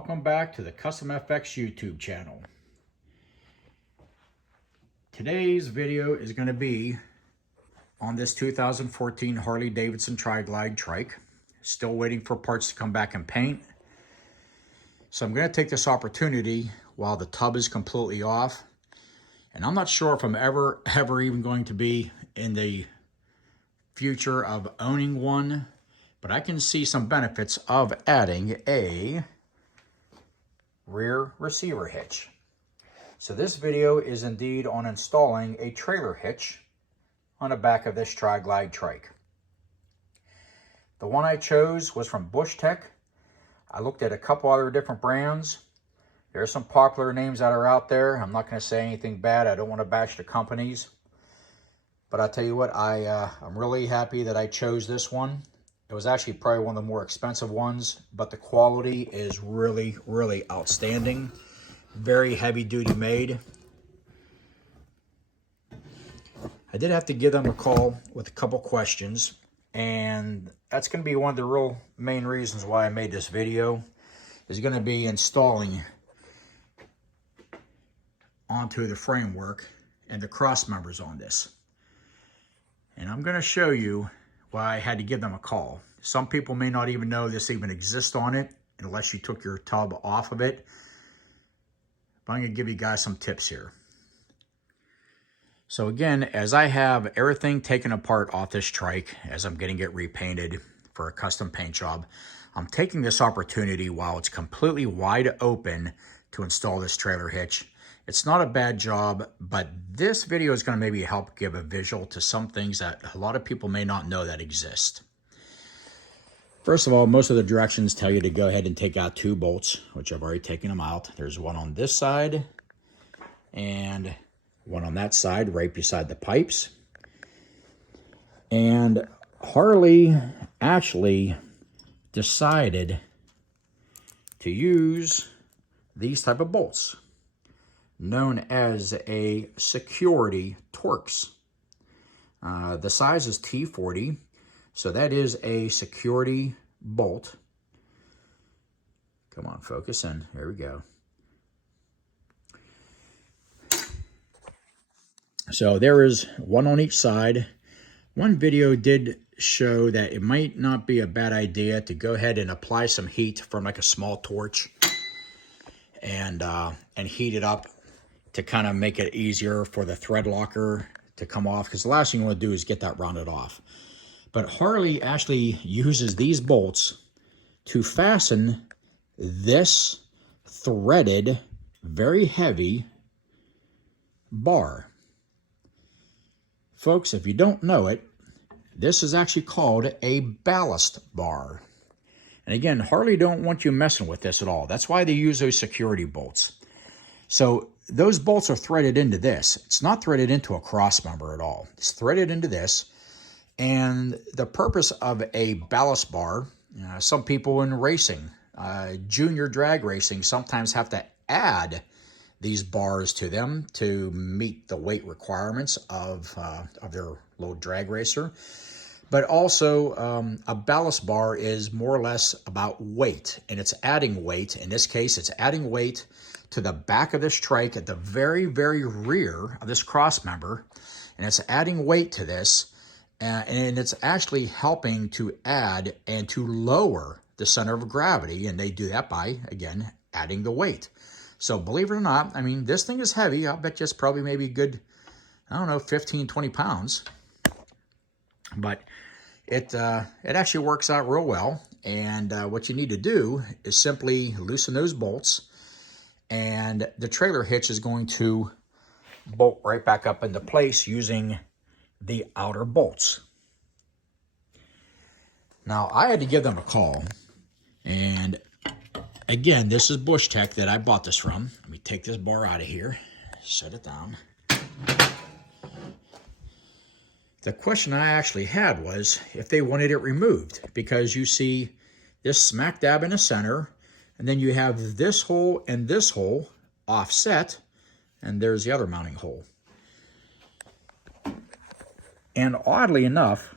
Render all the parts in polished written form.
Welcome back to the Custom FX YouTube channel. Today's video is going to be on this 2014 Harley Davidson Tri-Glide trike. Still waiting for parts to come back and paint. So I'm going to take this opportunity while the tub is completely off. And I'm not sure if I'm ever even going to be in the future of owning one, but I can see some benefits of adding a rear receiver hitch. So this video is indeed on installing a trailer hitch on the back of this Tri-Glide trike. The one I chose was from Bushtec. I looked at a couple other different brands. There are some popular names that are out there. I'm not going to say anything bad. I don't want to bash the companies. But I'll tell you what, I'm really happy that I chose this one. It was actually probably one of the more expensive ones, but the quality is really, really outstanding. Very heavy duty made. I did have to give them a call with a couple questions, and that's going to be one of the real main reasons why I made this video, is going to be installing onto the framework and the cross members on this. And I'm going to show you why I had to give them a call. Some people may not even know this even exists on it unless you took your tub off of it. But I'm going to give you guys some tips here. So again, as I have everything taken apart off this trike, as I'm getting it repainted for a custom paint job, I'm taking this opportunity while it's completely wide open to install this trailer hitch. It's not a bad job, but this video is going to maybe help give a visual to some things that a lot of people may not know that exist. First of all, most of the directions tell you to go ahead and take out 2 bolts, which I've already taken them out. There's one on this side and one on that side right beside the pipes. And Harley actually decided to use these type of bolts, known as a security Torx. The size is T40, so that is a security bolt. Come on, focus in. There we go. So there is one on each side. One video did show that it might not be a bad idea to go ahead and apply some heat from like a small torch and heat it up to kind of make it easier for the thread locker to come off, because the last thing you want to do is get that rounded off. But Harley actually uses these bolts to fasten this threaded, very heavy bar. Folks, if you don't know it, this is actually called a ballast bar. And again, Harley don't want you messing with this at all. That's why they use those security bolts. So those bolts are threaded into this. It's not threaded into a cross member at all. It's threaded into this. And the purpose of a ballast bar, some people in racing, junior drag racing, sometimes have to add these bars to them to meet the weight requirements of their low drag racer. But also, a ballast bar is more or less about weight, and it's adding weight. In this case, it's adding weight to the back of this trike at the very, very rear of this cross member, and it's adding weight to this, and it's actually helping to add and to lower the center of gravity, and they do that by, again, adding the weight. So believe it or not, I mean, this thing is heavy. I'll bet you it's probably maybe a good, I don't know, 15, 20 pounds. But it actually works out real well. And what you need to do is simply loosen those bolts, and the trailer hitch is going to bolt right back up into place using the outer bolts. Now, I had to give them a call, and again, this is Bushtec that I bought this from. Let me take this bar out of here, set it down. The question I actually had was if they wanted it removed, because you see this smack dab in the center, and then you have this hole and this hole offset, and there's the other mounting hole. And oddly enough,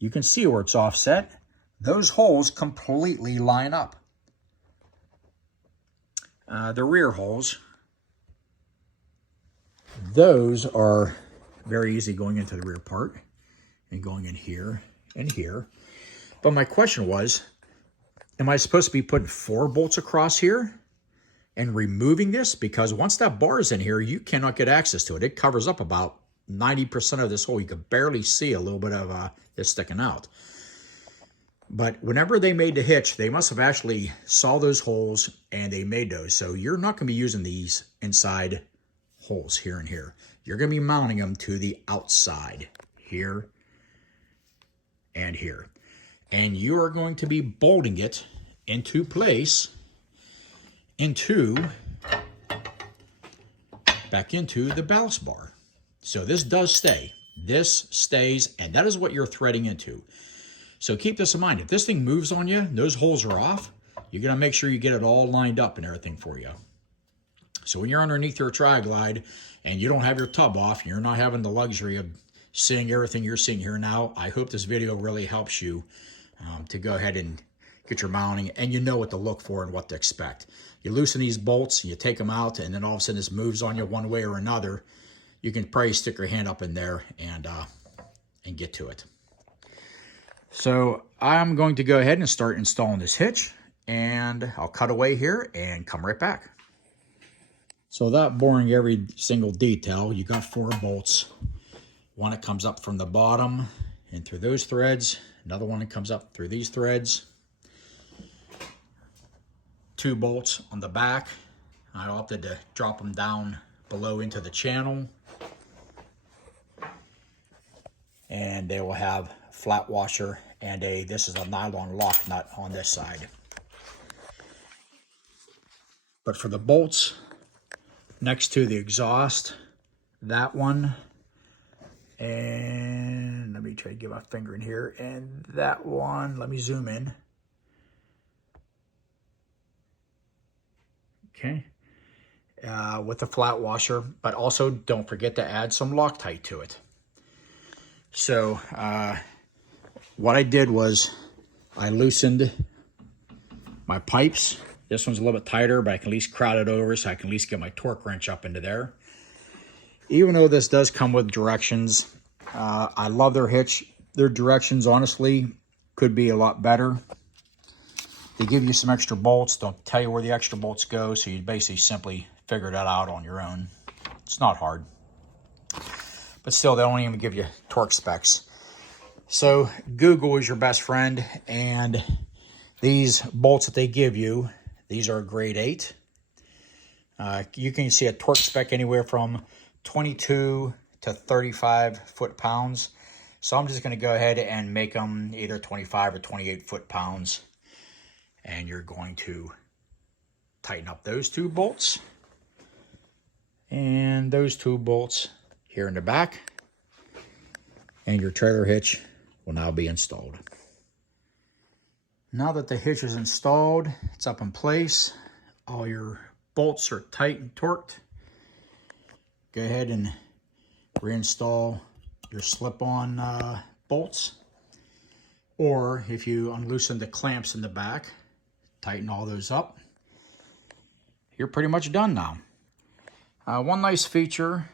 you can see where it's offset. Those holes completely line up. The rear holes, those are very easy going into the rear part and going in here and here. But my question was, am I supposed to be putting 4 bolts across here and removing this? Because once that bar is in here, you cannot get access to it. It covers up about 90% of this hole. You could barely see a little bit of this sticking out. But whenever they made the hitch, they must have actually saw those holes and they made those. So you're not going to be using these inside holes here and here. You're going to be mounting them to the outside here and here. And you are going to be bolting it into place back into the ballast bar. So this does stay. This stays, and that is what you're threading into. So keep this in mind. If this thing moves on you, those holes are off, you're going to make sure you get it all lined up and everything for you. So when you're underneath your tri-glide and you don't have your tub off, you're not having the luxury of seeing everything you're seeing here now, I hope this video really helps you to go ahead and get your mounting, and you know what to look for and what to expect. You loosen these bolts, you take them out, and then all of a sudden this moves on you one way or another. You can probably stick your hand up in there and get to it. So I'm going to go ahead and start installing this hitch, and I'll cut away here and come right back. So without boring every single detail, you got 4 bolts. One that comes up from the bottom and through those threads. Another one that comes up through these threads. 2 bolts on the back. I opted to drop them down below into the channel. And they will have a flat washer and this is a nylon lock nut on this side. But for the bolts next to the exhaust, that one, and let me try to get my finger in here, and that one, let me zoom in. Okay, with the flat washer, but also don't forget to add some Loctite to it. So what I did was I loosened my pipes. This one's a little bit tighter, but I can at least crowd it over so I can at least get my torque wrench up into there. Even though this does come with directions, I love their hitch. Their directions, honestly, could be a lot better. They give you some extra bolts, don't tell you where the extra bolts go, so you basically simply figure that out on your own. It's not hard. But still, they don't even give you torque specs. So Google is your best friend, and these bolts that they give you, these are grade 8. You can see a torque spec anywhere from 22 to 35 foot-pounds. So I'm just going to go ahead and make them either 25 or 28 foot-pounds. And you're going to tighten up those 2 bolts and those 2 bolts here in the back, and your trailer hitch will now be installed. Now that the hitch is installed, it's up in place, all your bolts are tight and torqued, go ahead and reinstall your slip-on bolts, or if you unloosen the clamps in the back, tighten all those up. You're pretty much done now. One nice feature,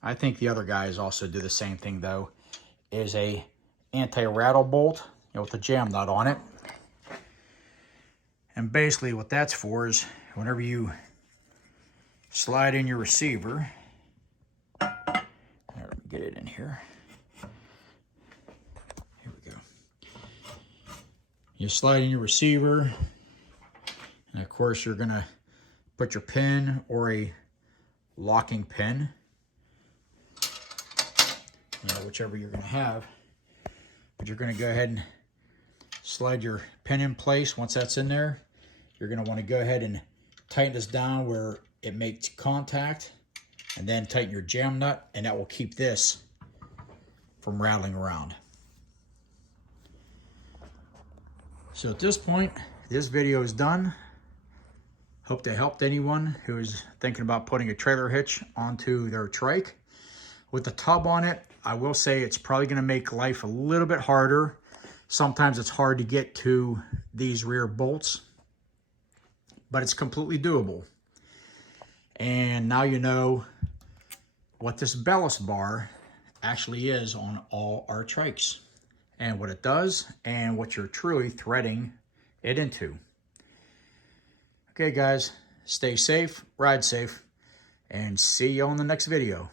I think the other guys also do the same thing though, is a anti-rattle bolt, with the jam nut on it. And basically what that's for is whenever you slide in your receiver, let me get it in here. Here we go. You slide in your receiver, and of course you're gonna put your pin or a locking pin, whichever you're gonna have. But you're gonna go ahead and slide your pin in place. Once that's in there, you're gonna wanna go ahead and tighten this down where it makes contact, and then tighten your jam nut, and that will keep this from rattling around. So at this point, this video is done. Hope they helped anyone who is thinking about putting a trailer hitch onto their trike. With the tub on it, I will say it's probably going to make life a little bit harder. Sometimes it's hard to get to these rear bolts, but it's completely doable. And now you know what this ballast bar actually is on all our trikes, and what it does, and what you're truly threading it into. Okay guys, stay safe, ride safe, and see you on the next video.